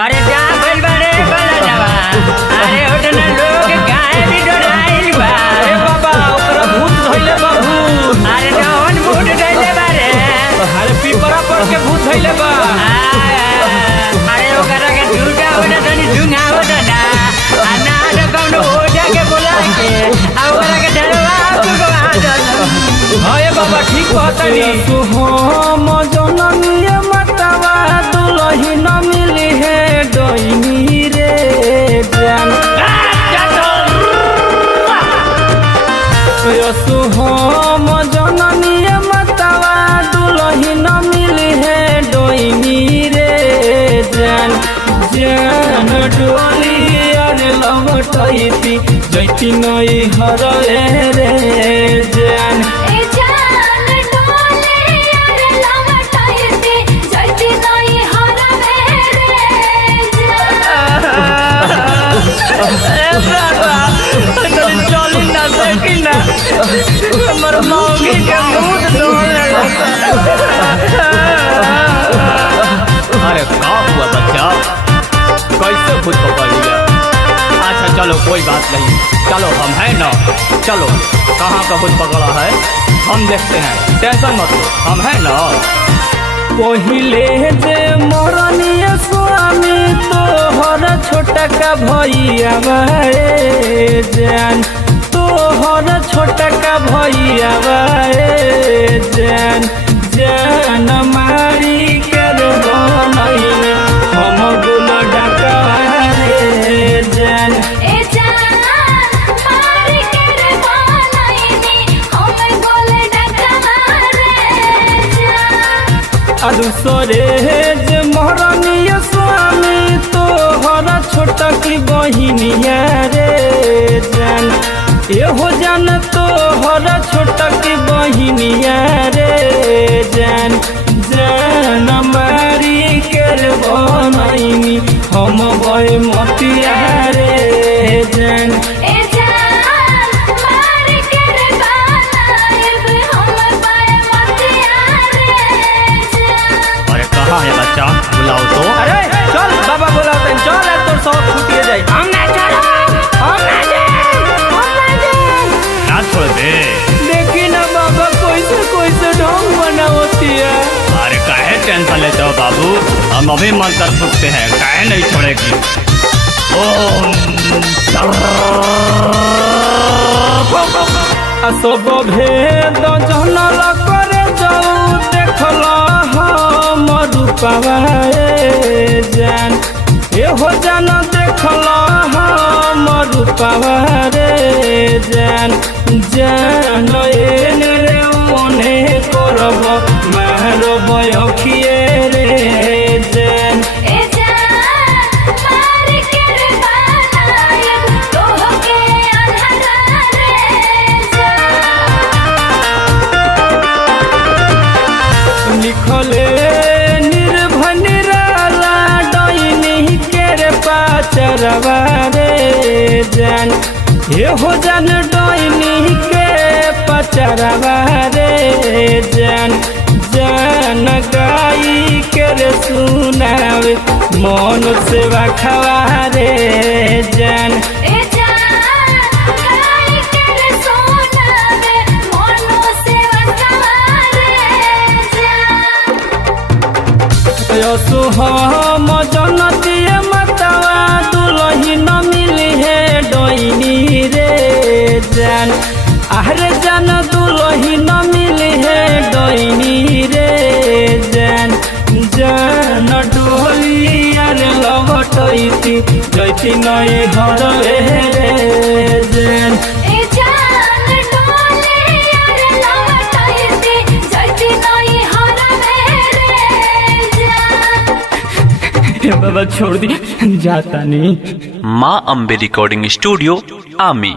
अरे जा भइल बा रे बलनवा। अरे ओटना लोग गाय भी डराइल बा। अरे बाबा ओकरा भूत धइले बा भूत। अरे जौन भूत धइले बा रे। अरे पीपरा पर के भूत धइले बा। अरे ओकरा के झूठा होना तनी झुंगावत ना। आ ना तो कौनो ओझा के बोला के आ ओकरा के डरवा पुगवा दल। हां ए बाबा ठीक कहतनी। सुहो जननीय मतवा दुलही न मिली है डोइनी रे जान। सुहो जननीय मतवा दुलही न मिली है डोइनी रे जान। जान डोली अरे लवटैती जैती नई हरए रे जान। चली ना सकी ना हमर मौगी के भूत धोले। अरे का हुआ बच्चा, कैसे भूत पकड़ लिया? अच्छा चलो कोई बात नहीं, चलो हम हैं ना, चलो कहाँ का भूत पकड़ा है हम देखते हैं, टेंशन मत लो, हम हैं ना। पहिले जे मरनीय स्वामी तोहर छोटा का भैया बाए जान। तोहर छोटा का भैया बाए जान। जान मारी कर बनैले हम गुल डकारे जान। दूसरे जे महरनीय स्वामी तोहर छोटा की बहिनिया रे जान। एहो जान तोहर छोटा की बहिनिया रे जान। जान मारी कर बनैनी हम गए मतिया रे जान। कहाँ है बच्चा, बुलाओ तो। अरे चल बाबा बुलाओ तन चल तोर सब छूटिए जाई। हम ना छोड़ो, हम ना दे, हम ना दे। ना छोड़ दे। देखी ना बाबा कैसे ढंग बनावती है। अरे काहे टेंशन लेते हो बाबू, हम अभी मंत्र फूकते हैं, काहे नहीं छोड़ेगी। सब भेद जनल करे जाऊ देखल हम रूपवाए जान। एहो जान देखल हम रूपवाए जान। जान एने रे ओने करब मारब अखिए रे जान। लिखले निर्भय निराला डोइनी के पाचरवा रे जान। एहो जान डोइनी के पचरवा रे जान। जान गाई के सुनावे मन सेवा खवा रे जान। सुहम जनतीय मतवा दुलही न मिली है डोइनी रे जान। आहरे जान दुलही न मिली है डोइनी रे जान। जान डोली अरे लवटैती जैती नई हरए रे जान। बाबा छोड़ दी जाता नहीं। माँ अम्बे रिकॉर्डिंग स्टूडियो आमी।